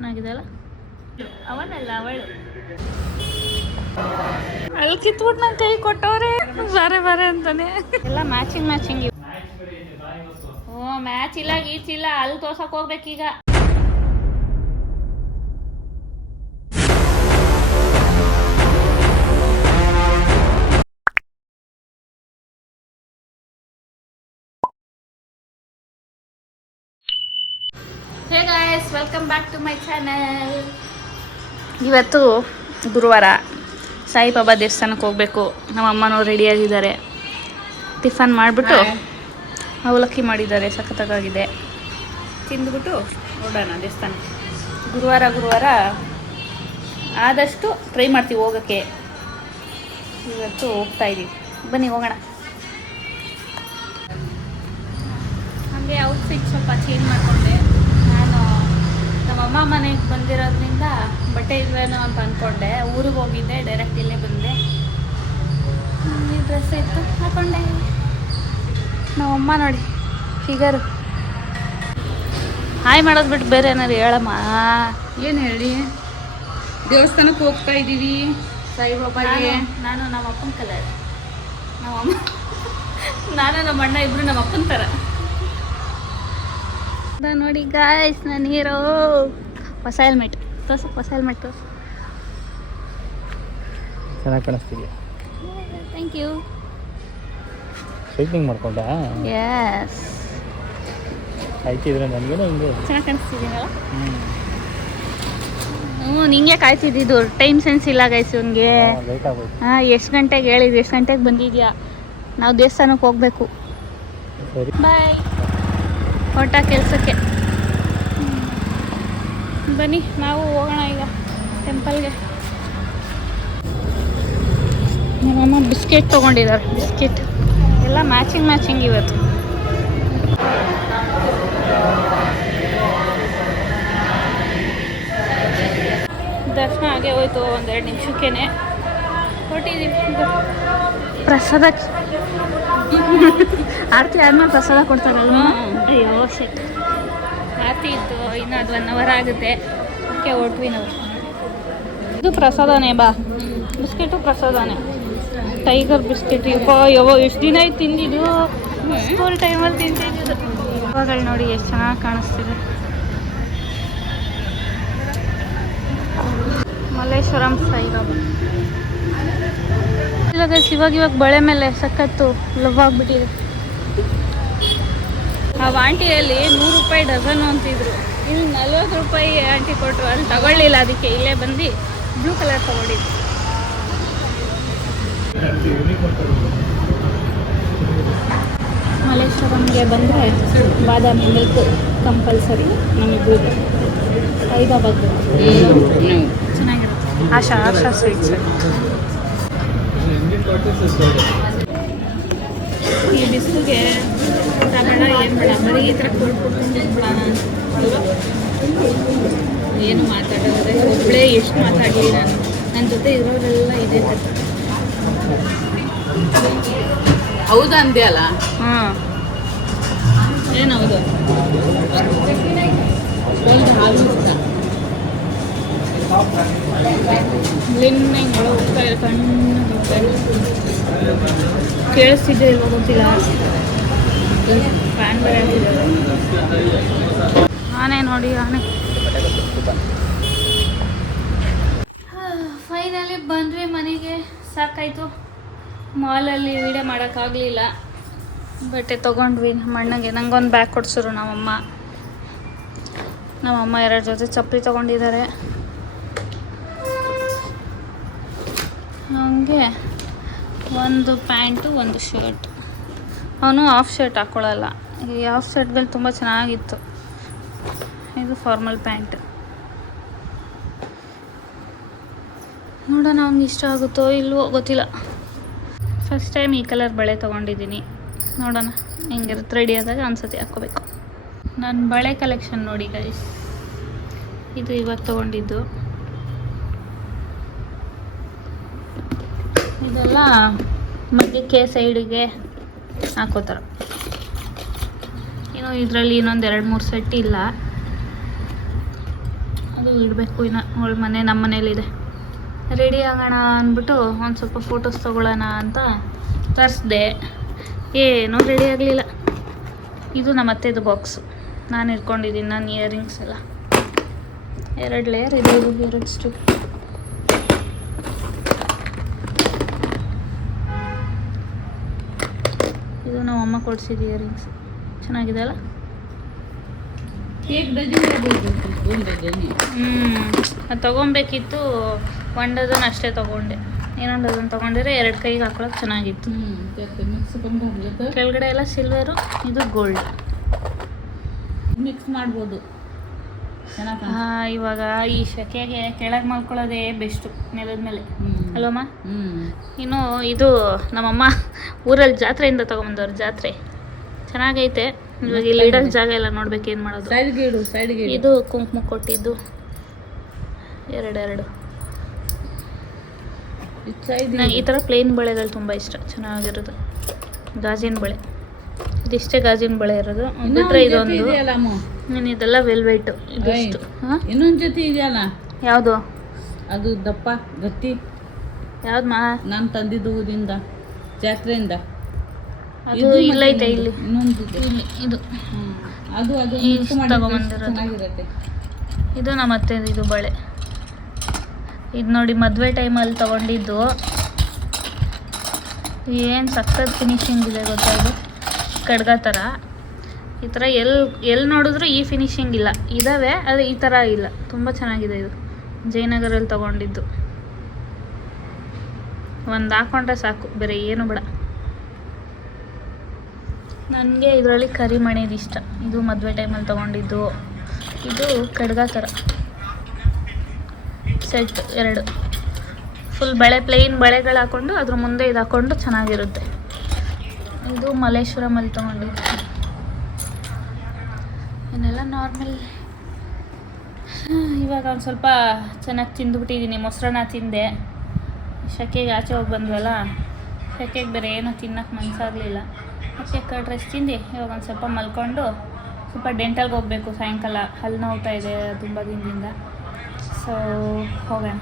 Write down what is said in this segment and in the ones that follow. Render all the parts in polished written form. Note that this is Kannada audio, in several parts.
ಚೆನ್ನಾಗಿದೆ ಅಲ್ಲ. ಅವನಲ್ಲ ಅವಳು ಅಲ್ಲಿ ಕಿತ್ಬಿಟ್ಟು ನಂಗೆ ಕೈ ಕೊಟ್ಟವ್ರೆ ಬಾರೆ ಅಂತಾನೆ. ಎಲ್ಲ ಮ್ಯಾಚಿಂಗ್ ಓ ಮ್ಯಾಚ್ ಇಲ್ಲ ಗೀಚಿಲ್ಲ, ಅಲ್ಲಿ ತೋರ್ಸಕ್ ಹೋಗ್ಬೇಕೀಗ. Hey guys, welcome back to my channel. ಇವತ್ತು ಗುರುವಾರ, ಸಾಯಿಬಾಬಾ ದೇವಸ್ಥಾನಕ್ಕೆ ಹೋಗಬೇಕು. ನಮ್ಮ ಅಮ್ಮನವ್ರು ರೆಡಿಯಾಗಿದ್ದಾರೆ. ಟಿಫನ್ ಮಾಡಿಬಿಟ್ಟು ಅವಲಕ್ಕಿ ಮಾಡಿದ್ದಾರೆ, ಸಖತ್ತಾಗಿದೆ. ತಿಂದ್ಬಿಟ್ಟು ನೋಡೋಣ ದೇವಸ್ಥಾನಕ್ಕೆ. ಗುರುವಾರ ಆದಷ್ಟು ಟ್ರೈ ಮಾಡ್ತೀವಿ ಹೋಗೋಕ್ಕೆ. ಇವತ್ತು ಹೋಗ್ತಾ ಇದ್ದೀವಿ, ಬನ್ನಿ ಹೋಗೋಣ. ಹಾಗೆ ಔಟ್ಫಿಟ್ ಸ್ವಲ್ಪ ಚೇಂಜ್ ಮಾಡಿಕೊಂಡೆ. ನಾನು ನಮ್ಮಮ್ಮ ಮನೆಗೆ ಬಂದಿರೋದ್ರಿಂದ ಬಟ್ಟೆ ಇಲ್ವೇನೋ ಅಂತ ಅಂದ್ಕೊಂಡೆ. ಊರಿಗೆ ಹೋಗಿದ್ದೆ, ಡೈರೆಕ್ಟ್ ಇಲ್ಲೇ ಬಂದೆ. ಈ ಡ್ರೆಸ್ ಇತ್ತು ಹಾಕೊಂಡೆ. ನಮ್ಮಮ್ಮ ನೋಡಿ ಫಿಗರು. ಹಾಯ್ ಮಾಡೋದು ಬಿಟ್ಟು ಬೇರೆ ಏನಾರು ಹೇಳಮ್ಮ. ಏನು ಹೇಳಿ? ದೇವಸ್ಥಾನಕ್ಕೆ ಹೋಗ್ತಾ ಇದ್ದೀವಿ ಸಾಯಿಬಾಬಾಗೆ. ನಾನು ನಮ್ಮ ಅಪ್ಪನ ಕಲರ್. ನಮ್ಮಮ್ಮ ನಾನು ನಮ್ಮ ಅಣ್ಣ ಇಬ್ರು ನಮ್ಮ ಅಪ್ಪನ ಥರ. ನೋಡಿ ಗಾಯ್ಸ್, ನಾನು ಹೀರೋ. ಹೊಸ ಹೆಲ್ಮೆಟ್ ಹೊಸ ಹೆಲ್ಮೆಟ್ ಚೆನ್ನಾಗಿ ಕಾಣಿಸ್ತಿದ್ಯಾ? Thank you. ಶೈಪಿಂಗ್ ಮಾಡ್ಕೊಂಡ? ಎಸ್, ಕಾಯ್ತಿದ್ರೆ ನನಗೇನೋ ಹಿಂಗೆ ಚೆನ್ನಾಗಿ ಕಾಣಿಸ್ತಿದ್ದೀನಲ್ಲ. ನಿಂಗೆ ಕಾಯ್ತಿದ್ದು. ಟೈಮ್ ಸೆನ್ಸ್ ಇಲ್ಲ ಗೈಸ್ ಇವನಿಗೆ. ಲೇಟ್ ಆಗೋಯ್ತು. ಎಷ್ಟು ಗಂಟೆಗೆ ಹೇಳಿದ್ದು, ಎಷ್ಟು ಗಂಟೆಗೆ ಬಂದಿದ್ಯಾ? ನಾವು ದೇವಸ್ಥಾನಕ್ಕೆ ಹೋಗ್ಬೇಕು. ಸರಿ ಬಾಯ್. ಹೊರಟ ಕೆಲಸಕ್ಕೆ. ಬನ್ನಿ ನಾವು ಹೋಗೋಣ ಈಗ ಟೆಂಪಲ್ಗೆ. ನಮ್ಮಮ್ಮ ಬಿಸ್ಕೆಟ್ ತೊಗೊಂಡಿದ್ದಾರೆ. ಬಿಸ್ಕೆಟ್ ಎಲ್ಲ ಮ್ಯಾಚಿಂಗ್ ಇವತ್ತು. ದರ್ಶನ ಹಾಗೆ ಹೋಯ್ತು, ಒಂದೆರಡು ನಿಮಿಷಕ್ಕೇನೆ ಹೊರಟಿದ್ದೀವಿ. ಪ್ರಸಾದ ಆರತಿ ಆದ್ಮೇಲೆ ಪ್ರಸಾದ ಕೊಡ್ತಾರಲ್ವ? ಅಯ್ಯೋ ಶೆಟ್. ಆರತಿ ಇತ್ತು, ಇನ್ನು ಅದು 1 hour ಆಗುತ್ತೆ. ಅದಕ್ಕೆ ಹೊರಟ್ವಿ ನಾವು. ಇದು ಪ್ರಸಾದನೇ ಬಾ. ಬಿಸ್ಕೆಟು ಪ್ರಸಾದನೇ. Tiger biscuit. ಯಾವ ಎಷ್ಟು ದಿನ ಆಯ್ತು ತಿಂದಿದ್ದು. ಸ್ಕೂಲ್ ಟೈಮಲ್ಲಿ ತಿಂತಿದ್ದು. ಹೂವುಗಳು ನೋಡಿ ಎಷ್ಟು ಚೆನ್ನಾಗಿ ಕಾಣಿಸ್ತಿದೆ. ಮಲ್ಲೇಶ್ವರಂ ಸಾಯಿಬಾಬಾ. ಇವಾಗ ಬಳೆ ಮೇಲೆ ಸಖತ್ತು ಲವ್ ಆಗಿಬಿಟ್ಟಿದೆ. ಆ ಆಂಟಿಯಲ್ಲಿ 100 ರೂಪಾಯಿ ಡಜನು ಅಂತಿದ್ರು. ಇನ್ನು 40 ರೂಪಾಯಿ ಆಂಟಿ ಕೊಟ್ಟರು. ಅಲ್ಲಿ ತಗೊಳ್ಳಿಲ್ಲ, ಅದಕ್ಕೆ ಇಲ್ಲೇ ಬಂದು ಬ್ಲೂ ಕಲರ್ ತಗೊಂಡಿದ್ದು. ಮಲ್ಲೇಶ್ವರಂಗೆ ಬಂದರೆ ಬಾದಾಮಿ ಮಿಲ್ಕ್ ಕಂಪಲ್ಸರಿ ನಮಗೂ. ಸಾಯಿಬಾಬಾದ್ದು ಚೆನ್ನಾಗಿರುತ್ತೆ. ಆಶಾ ಸ್ವೀಟ್ಸ್. ಈ ಬಿಸಿಲಿಗೆ ಬೇಡ ಏನು ಬೇಡ, ಬರೀ ಈ ಥರ ಕೊಟ್ಬಿಟ್ಟು ಬಿಡೋಣ ಅಲ್ವಾ? ಏನು ಮಾತಾಡೋದ್ರೆ ಒಬ್ಬಳೇ ಎಷ್ಟು ಮಾತಾಡಲಿ. ನನ್ನ ಜೊತೆ ಇರೋರೆಲ್ಲ ಇದೆ ಕಥೆ. ಹೌದಾ ಅಂದೆ ಅಲ್ಲ? ಹಾಂ, ಏನೌದು? ಲಿಮ್ಮಿಂಗ್ ಒಳಗೆ ಹೋಗ್ತಾ ಇದೆ. ಕಣ್ಣು ಕೇಳಿಸ್ತಿದ್ದೆ ಇಲ್ವ ಗೊತ್ತಿಲ್ಲ. ಫ್ಯಾನ್ ಬೇರೆ ಆನೆ ನೋಡಿ, ಆನೆ. ಫೈನಲಿ ಬಂದ್ವಿ ಮನೆಗೆ. ಸಾಕಾಯಿತು. ಮಾಲಲ್ಲಿ ವೀಡಿಯೋ ಮಾಡೋಕ್ಕಾಗಲಿಲ್ಲ. ಬಟ್ಟೆ ತೊಗೊಂಡ್ವಿ ನಮ್ಮ ಅಣ್ಣಗೆ. ನಂಗೊಂದು ಬ್ಯಾಗ್ ಕೊಡ್ಸಿದ್ರು ನಮ್ಮಮ್ಮ. 2 ಜೊತೆ ಚಪ್ಪಲಿ ತೊಗೊಂಡಿದ್ದಾರೆ. ಹಾಗೆ 1 ಪ್ಯಾಂಟು 1 ಶರ್ಟ್. ಅವನು ಹಾಫ್ ಶರ್ಟ್ ಹಾಕ್ಕೊಳ್ಳಲ್ಲ. ಈ ಹಾಫ್ ಶರ್ಟ್ಗಳು ತುಂಬ ಚೆನ್ನಾಗಿತ್ತು. ಇದು ಫಾರ್ಮಲ್ ಪ್ಯಾಂಟ್. ನೋಡೋಣ ಅವ್ನಿಗೆ ಇಷ್ಟ ಆಗುತ್ತೋ ಇಲ್ವೋ ಗೊತ್ತಿಲ್ಲ. ಫಸ್ಟ್ ಟೈಮ್ ಈ ಕಲರ್ ಬಳೆ ತೊಗೊಂಡಿದ್ದೀನಿ. ನೋಡೋಣ ಹೆಂಗಿರುತ್ತೆ. ರೆಡಿ ಆದಾಗ ಒಂದ್ಸತಿ ಹಾಕ್ಕೋಬೇಕು. ನನ್ನ ಬಳೆ ಕಲೆಕ್ಷನ್ ನೋಡಿ ಗೈಸ್. ಇದು ಇವತ್ತು ತೊಗೊಂಡಿದ್ದು. ಇದೆಲ್ಲ ಮಧ್ಯಕ್ಕೆ ಸೈಡಿಗೆ ಹಾಕೋತಾರೆ. ಇನ್ನು ಇದರಲ್ಲಿ ಇನ್ನೊಂದು 2-3 ಸೆಟ್ ಇಲ್ಲ. ಅದು ಇಡಬೇಕು ಇನ್ನು ಅವಳ ಮನೆ ನಮ್ಮ ಮನೇಲಿದೆ. ರೆಡಿ ಆಗೋಣ ಅಂದ್ಬಿಟ್ಟು ಒಂದು ಸ್ವಲ್ಪ ಫೋಟೋಸ್ ತೊಗೊಳ್ಳೋಣ ಅಂತ ತರಿಸ್ದೆ. ಏನೂ ರೆಡಿ ಆಗಲಿಲ್ಲ. ಇದು ನಮ್ಮ ಅತ್ತೆದು ಬಾಕ್ಸು, ನಾನು ಇಟ್ಕೊಂಡಿದ್ದೀನಿ ನಾನು ಇಯರಿಂಗ್ಸ್ ಎಲ್ಲ. 2 ಲೇಯರ್ ಇದೆ, 2 ಸ್ಟಿಕ್. ಇದು ನಮ್ಮ ಅಮ್ಮ ಕೊಡಿಸಿದ ಇಯರಿಂಗ್ಸ್, ಚೆನ್ನಾಗಿದೆ ಅಲ್ಲ? ಕೇಕ್ ಡಜನ್ ಒಂದು ಡಜನ್. ಅದು ತೊಗೊಬೇಕಿತ್ತು, 1 ಡಜನ್ ಅಷ್ಟೇ ತೊಗೊಂಡೆ. ಇನ್ನೊಂದು ಡಜನ್ ತೊಗೊಂಡಿದ್ರೆ 2 ಕೈಗೆ ಹಾಕೊಳಕ್ಕೆ ಚೆನ್ನಾಗಿತ್ತು. ಕೆಳಗಡೆ ಎಲ್ಲ ಸಿಲ್ವರು, ಇದು ಗೋಲ್ಡ್. ಮಿಕ್ಸ್ ಮಾಡ್ಬೋದು. ಇವಾಗ ಈ ಸೆಕೆಗೆ ಕೆಳಗೆ ಮಲ್ಕೊಳ್ಳೋದೇ ಬೆಸ್ಟು, ನೆಲದ ಮೇಲೆ ಅಲ್ವಮ್ಮ? ಇನ್ನು ಇದು ನಮ್ಮಮ್ಮ ಊರಲ್ಲಿ ಜಾತ್ರೆಯಿಂದ ತೊಗೊಂಬಂದವ್ರು, ಜಾತ್ರೆ ಚೆನ್ನಾಗೈತೆ. ಇವಾಗ ಇಲ್ಲಿ ಇಡೋಕ್ಕೆ ಜಾಗ ಎಲ್ಲ ನೋಡ್ಬೇಕು, ಏನು ಮಾಡೋದು. ಸೈಡ್ಗೆ ಇದು ಕುಂಕುಮ ಕೊಟ್ಟಿದ್ದು 2 ನಂಗೆ ಈ ಥರ ಪ್ಲೇನ್ ಬಳೆಗಳು ತುಂಬ ಇಷ್ಟ, ಚೆನ್ನಾಗಿರೋದು. ಗಾಜಿನ ಬಳೆ, ಇದಿಷ್ಟೇ ಗಾಜಿನ ಬಳೆ ಇರೋದು. ಬಿಟ್ಟರೆ ಇದೊಂದು, ನೀನು ಇದೆಲ್ಲ ವೆಲ್ವೆಟ್ಟು. ಇದಿಷ್ಟು. ಇನ್ನೊಂದು ಜೊತೆ ಇದೆಯಲ್ಲ, ಯಾವುದು? ಅದು ದಪ್ಪ ಗಟ್ಟಿ. ಯಾವ್ದು ಮಾ? ನಾನು ತಂದಿದ್ದು ಊರಿಂದ, ಜಾತ್ರೆಯಿಂದ. ಅದು ಇಲ್ಲೈತೆ ಇಲ್ಲಿ. ಇನ್ನೊಂದು ಇದು ಅದು ತಗೊಂಬಂದಿರೋದು ಚೆನ್ನಾಗಿರುತ್ತೆ. ಇದು ನಮ್ಮ ಅತ್ತೆ ಇದು ಬಳೆ. ಇದು ನೋಡಿ ಮದುವೆ ಟೈಮಲ್ಲಿ ತೊಗೊಂಡಿದ್ದು. ಏನು ಸಖತ್ ಫಿನಿಶಿಂಗ್ ಇದೆ ಗೊತ್ತಾ, ಇದು ಕಡ್ಗ ಥರ. ಈ ಥರ ಎಲ್ಲಿ ನೋಡಿದ್ರು ಈ ಫಿನಿಶಿಂಗ್ ಇಲ್ಲ. ಇದ್ದಾವೆ, ಆದರೆ ಈ ಥರ ಇಲ್ಲ. ತುಂಬ ಚೆನ್ನಾಗಿದೆ. ಇದು ಜಯನಗರಲ್ಲಿ ತೊಗೊಂಡಿದ್ದು. ಒಂದು ಹಾಕ್ಕೊಂಡ್ರೆ ಸಾಕು, ಬೇರೆ ಏನು ಬೇಡ. ನನಗೆ ಇದರಲ್ಲಿ ಕರಿಮಣಿದು ಇಷ್ಟ. ಇದು ಮದುವೆ ಟೈಮಲ್ಲಿ ತೊಗೊಂಡಿದ್ದು. ಇದು ಕಡ್ಗ ಥರ ಸೆಟ್ 2 ಫುಲ್ ಬಳೆ, ಪ್ಲೇನ್ ಬಳೆಗಳು ಹಾಕ್ಕೊಂಡು ಅದ್ರ ಮುಂದೆ ಇದು ಹಾಕ್ಕೊಂಡು ಚೆನ್ನಾಗಿರುತ್ತೆ. ಇದು ಮಲ್ಲೇಶ್ವರಮಲ್ಲಿ ತೊಗೊಂಡಿದ್ದು. ಇನ್ನೆಲ್ಲ ನಾರ್ಮಲ್. ಇವಾಗ ಒಂದು ಸ್ವಲ್ಪ ಚೆನ್ನಾಗಿ ತಿಂದುಬಿಟ್ಟಿದ್ದೀನಿ. ಮೊಸರನ್ನ ತಿಂದೆ. ಸೆಕೆಗೆ ಆಚೆ ಹೋಗಿ ಬಂದ್ವಲ್ಲ, ಸೆಕೆಗೆ ಬೇರೆ ಏನೋ ತಿನ್ನೋಕ್ಕೆ ಮನಸ್ಸಾಗಲಿಲ್ಲ. ಮತ್ತೆ ಕರ್ಡ್ ರೈಸ್ ತಿಂದು ಇವಾಗ ಒಂದು ಸ್ವಲ್ಪ ಮಲ್ಕೊಂಡು ಸ್ವಲ್ಪ ಡೆಂಟಲ್ಗೆ ಹೋಗಬೇಕು ಸಾಯಂಕಾಲ. ಹಲ್ಲು ನೋವ್ತಾ ಇದೆ ತುಂಬ ದಿನದಿಂದ. ಸೊ ಹೋಗೋಣ.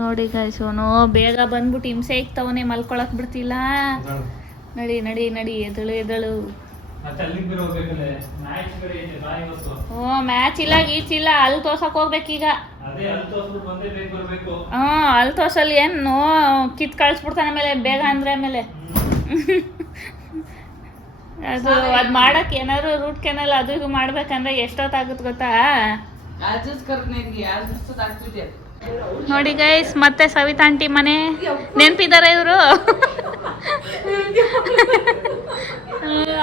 ನೋಡಿ ಗಾಯ್ಸ್, ಅವನು ಬೇಗ ಬಂದ್ಬಿಟ್ಟು ಹಿಂಸೆ ಇಕ್ತವನೇ, ಮಲ್ಕೊಳಕ್ಕೆ ಬಿಡ್ತಿಲ್ಲ. ನಡಿ ನಡಿ ನಡಿ, ಎದಳು. ಮ್ಯಾಚ್ ಇಲ್ಲ ಗೀಚಿಲ್ಲ, ಅಲ್ಲಿ ತೋರ್ಸಕ್ ಹೋಗ್ಬೇಕೀಗ. ಅಲ್ಲಿ ತೋರ್ಸಲ್ಲಿ ಏನು ಕಿತ್ ಕಳಿಸ್ಬಿಡ್ತಾನೆ ಆಮೇಲೆ, ಬೇಗ ಅಂದ್ರೆ ಆಮೇಲೆ. ಅದು ಮಾಡಕ್ಕೆ ಏನಾದ್ರು ರೂಟ್ ಕೆನಲ್ ಅದು ಇದು ಮಾಡ್ಬೇಕಂದ್ರೆ ಎಷ್ಟೊತ್ತಾಗುತ್ತೆ ಗೊತ್ತಾ? ನೋಡಿ ಗೈಸ್, ಮತ್ತೆ ಸವಿತಾ ಆಂಟಿ ಮನೆ ನೆನ್ಪಿದ್ದಾರೆ ಇವರು.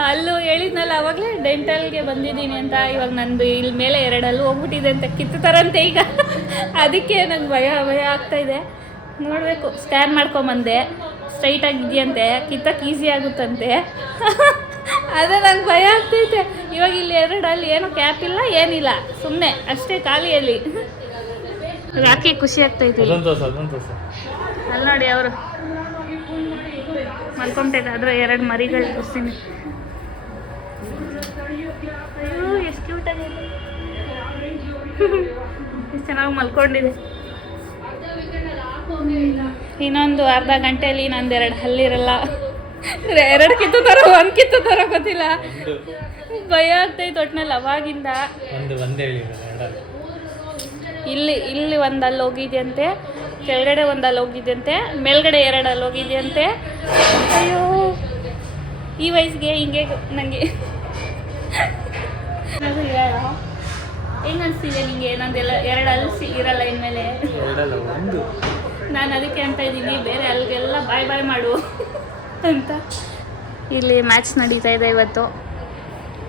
ಅಲ್ಲೂ ಹೇಳಿದ್ನಲ್ಲ ಅವಾಗಲೇ ಡೆಂಟಲ್ಗೆ ಬಂದಿದ್ದೀನಿ ಅಂತ. ಇವಾಗ ನಂದು ಇಲ್ಲಿ ಮೇಲೆ 2 ಹಲ್ಲು ಹೋಗ್ಬಿಟ್ಟಿದೆ ಅಂತ, ಕಿತ್ತುತ್ತಾರಂತೆ ಈಗ. ಅದಕ್ಕೆ ನಂಗೆ ಭಯ ಆಗ್ತಾಯಿದೆ. ನೋಡಬೇಕು, ಸ್ಕ್ಯಾನ್ ಮಾಡ್ಕೊಂಬಂದೆ. ಸ್ಟ್ರೈಟ್ ಆಗಿದೆಯಂತೆ, ಕಿತ್ತಕ್ಕೆ ಈಸಿ ಆಗುತ್ತಂತೆ. ಅದೇ ನಂಗೆ ಭಯ ಆಗ್ತೈತೆ. ಇವಾಗ ಇಲ್ಲಿ 2 ಹಲ್ಲು ಏನು ಕ್ಯಾಪ್ ಇಲ್ಲ, ಏನಿಲ್ಲ, ಸುಮ್ಮನೆ ಅಷ್ಟೇ ಖಾಲಿಯಲ್ಲಿ. ಯಾಕೆ ಖುಷಿ ಆಗ್ತೈತಿ. ಅಲ್ಲಿ ನೋಡಿ ಅವರು ಮಲ್ಕೊಂತೈತೆ. ಅದ್ರ 2 ಮರಿಗಳು ತೋರಿಸ್ತೀನಿ. ಅಯ್ಯೋ ಎಷ್ಟು ಕ್ಯೂಟಾಗಿದೆ, ಎಷ್ಟು ಚೆನ್ನಾಗಿ ಮಲ್ಕೊಂಡಿದೆ. ಇನ್ನೊಂದು ಅರ್ಧ ಗಂಟೆಯಲ್ಲಿ ನಂದು 2 ಹಲ್ಲಿರಲ್ಲ. 2 ಕಿತ್ತು ಥರ 1 ಕಿತ್ತು ಥರ ಗೊತ್ತಿಲ್ಲ. ಭಯ ಆಗ್ತೈತೆ ಒಟ್ಟಿನಲ್ಲಿ ಅವಾಗಿಂದ. ಇಲ್ಲಿ 1 ಹಲ್ಲು ಹೋಗಿದೆಯಂತೆ, ಕೆಳಗಡೆ 1 ಹಲ್ಲು ಹೋಗಿದೆಯಂತೆ, ಮೇಲ್ಗಡೆ 2 ಹಲ್ಲು ಹೋಗಿದೆಯಂತೆ. ಅಯ್ಯೋ, ಈ ವಯಸ್ಸಿಗೆ ಹಿಂಗೆ ನನಗೆ ಹೆಂಗೆ ಅನಿಸ್ತಿದೆ ನಿಮಗೆ? ನಂದೆಲ್ಲ 2 ಹಲ್ಲು ಇರಲ್ಲ ಇನ್ಮೇಲೆ. ನಾನು ಅದಕ್ಕೆ ಅಂತ ಇದ್ದೀನಿ, ಬೇರೆ ಅಲ್ಲಿಗೆಲ್ಲ ಬಾಯ್ ಮಾಡು ಅಂತ. ಇಲ್ಲಿ ಮ್ಯಾಚ್ ನಡೀತಾ ಇದೆ ಇವತ್ತು.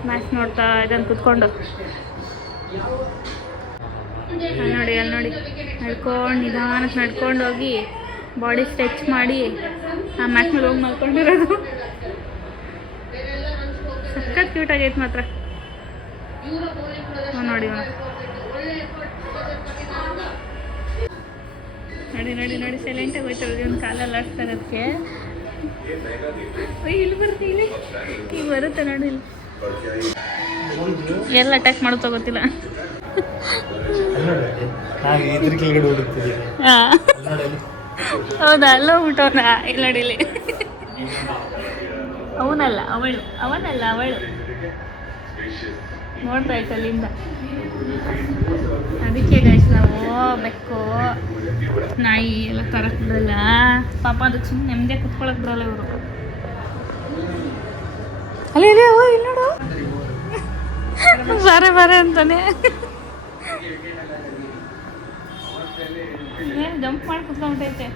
ಮ್ಯಾಚ್ ನೋಡ್ತಾ ಇದನ್ನು ಕೂತ್ಕೊಂಡು. ಅಲ್ಲಿ ನೋಡಿ ನಡ್ಕೊಂಡು ನಿಧಾನಕ್ಕೆ ನಡ್ಕೊಂಡು ಹೋಗಿ ಬಾಡಿ ಸ್ಟ್ರೆಚ್ ಮಾಡಿ ಆ ಮ್ಯಾಚ್ ಮೇಲೆ ಹೋಗಿ ಮಲ್ಕೊಂಡಿರೋದು. ಸಖತ್ ಕ್ಯೂಟ್ ಆಗೈತೆ ಮಾತ್ರ. ನೋಡಿ ಸೈಲೆಂಟಾಗಿ ಹೋಯ್ತಾರೆ. ಒಂದು ಕಾಲಲ್ಲಿ ಆಡ್ತಾರೆ ಅದಕ್ಕೆ. ಇಲ್ಲಿ ಬರ್ತೀವಿ, ಈಗ ಬರುತ್ತೆ ನೋಡಿ. ಇಲ್ಲಿ ಎಲ್ಲ ಅಟ್ಯಾಕ್ ಮಾಡುತ್ತೋ ಗೊತ್ತಿಲ್ಲ. ನಾನು ಇದ್ರ ಕೆಳಗಡೆ ಹುಡುಕ್ತಿದ್ದೀನಿ ಹಾಂ ನೋಡಲ್ಲಿ ಹೌದಾ ಅಲ್ಲ ಹೋಗ್ಬಿಟ್ಟವನ ಇಲ್ಲ ನಡೀಲಿ ಅವನಲ್ಲ ಅವಳು ನೋಡ್ತಾ ಇತ್ತು ಅಲ್ಲಿಂದ. ಅದಕ್ಕೆ ಗೈಸ್ ನಾವು ಬೆಕ್ಕು ನಾಯಿ ಎಲ್ಲ ತರಕ್ ಬಿಡಲ್ಲ ಪಾಪ, ಅದಕ್ಕೆ ಸುಮ್ಮನೆ ನೆಮ್ಮದಿ ಕುತ್ಕೊಳಕ್ ಬಿಡಲ್ಲ ಇವರು. ಅಲ್ಲಿ ಇಲ್ಲಿ ನೋಡು ಬಾರೆ ಅಂತಾನೆ ಏನು ಜಂಪ್ ಮಾಡಿ ಕುತ್ಕೊಂಡ್ಬಿಟ್ಟೈತೆ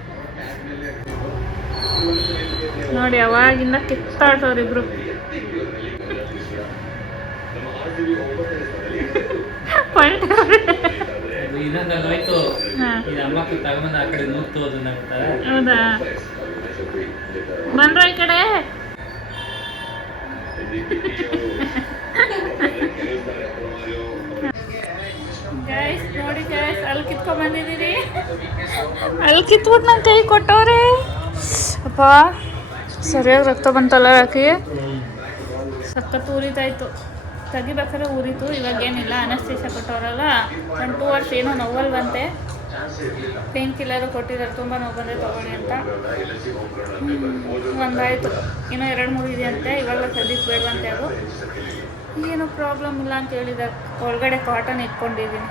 ನೋಡಿ. ಅವಾಗಿಂದ ಕಿತ್ತಾಡ್ತವ್ರಿಬ್ರು. ಇನ್ನೊಂದಾಗೋಯ್ತು ಹಾಂ ಇದು ಅಮ್ಮಕ್ಕ ತಗೊಂಬಂದು ಆ ಕಡೆ ನೂತ್ತು ಅದನ್ನ ಹೌದಾ, ಬಂದ್ರ ಈ ಕಡೆ. ಗೈಸ್ ನೋಡಿ ಗೈಸ್, ಅಲ್ಲಿ ಕಿತ್ಕೊಂಡ್ ಬಂದಿದ್ದೀರಿ. ಅಲ್ಲಿ ಕಿತ್ಬಿಟ್ಟು ನಂಗೆ ಕೈ ಕೊಟ್ಟವ್ರೆ. ಅಪ್ಪ ಸರಿಯಾಗಿ ರಕ್ತ ಬಂತಲ್ಲ ಯಾಕೆ ಸಖತ್ ಊರಿತಾಯ್ತು. ತೆಗಿಬೇಕಾದ್ರೆ ಊರಿತು. ಇವಾಗೇನಿಲ್ಲ, ಅನಸ್ತೇಶ ಕೊಟ್ಟವ್ರಲ್ಲ. 1 2 ವರ್ಷ ಏನೋ ನೋವಲ್ಲಿ ಬಂತೆ. ಪೇನ್ ಕಿಲ್ಲರು ಕೊಟ್ಟಿದ್ದಾರೆ, ತುಂಬ ನೋವು ಬಂದರೆ ತೊಗೊಳ್ಳಿ ಅಂತ. ಒಂದಾಯಿತು, ಇನ್ನೂ 2 3 ಇದೆಯಂತೆ. ಇವಾಗ ಸದ್ಯಕ್ಕೆ ಬೇಡವಂತೆ. ಅದು ಏನೂ ಪ್ರಾಬ್ಲಮ್ ಇಲ್ಲ ಅಂತ ಹೇಳಿದ್ದಾರೆ. ಒಳಗಡೆ ಕಾಟನ್ ಇಟ್ಕೊಂಡಿದ್ದೀನಿ.